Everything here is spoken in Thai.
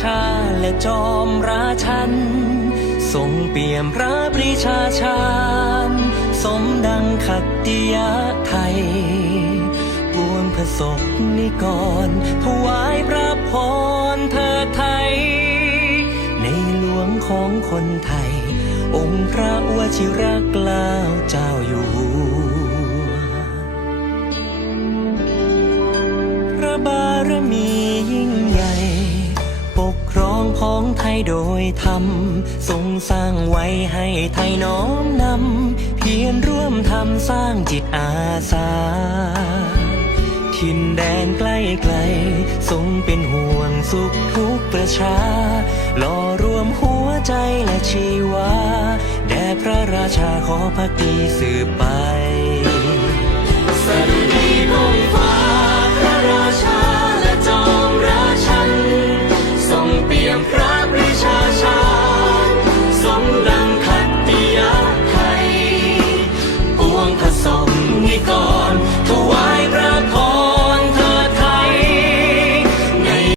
ชาและจอมราชัน ทรงเปี่ยมพระปรีชาชาญสมดังขัตติยะไทยปวงพระศกนิกร ถวายพระพรเธอไทย ในหลวงของคนไทย องค์พระวชิรเกล้าเจ้าอยู่ ปกครองของไทยโดยธรรมทรงสร้างไว้ให้ไทยน้อมนำ เพียรร่วมทำสร้างจิตอาสาทินแดนใกล้ไกล ทรงเป็นห่วงสุขทุกประชาหล่อรวมหัวใจและชีวา แด่พระราชาขอพักดีสืบไป México.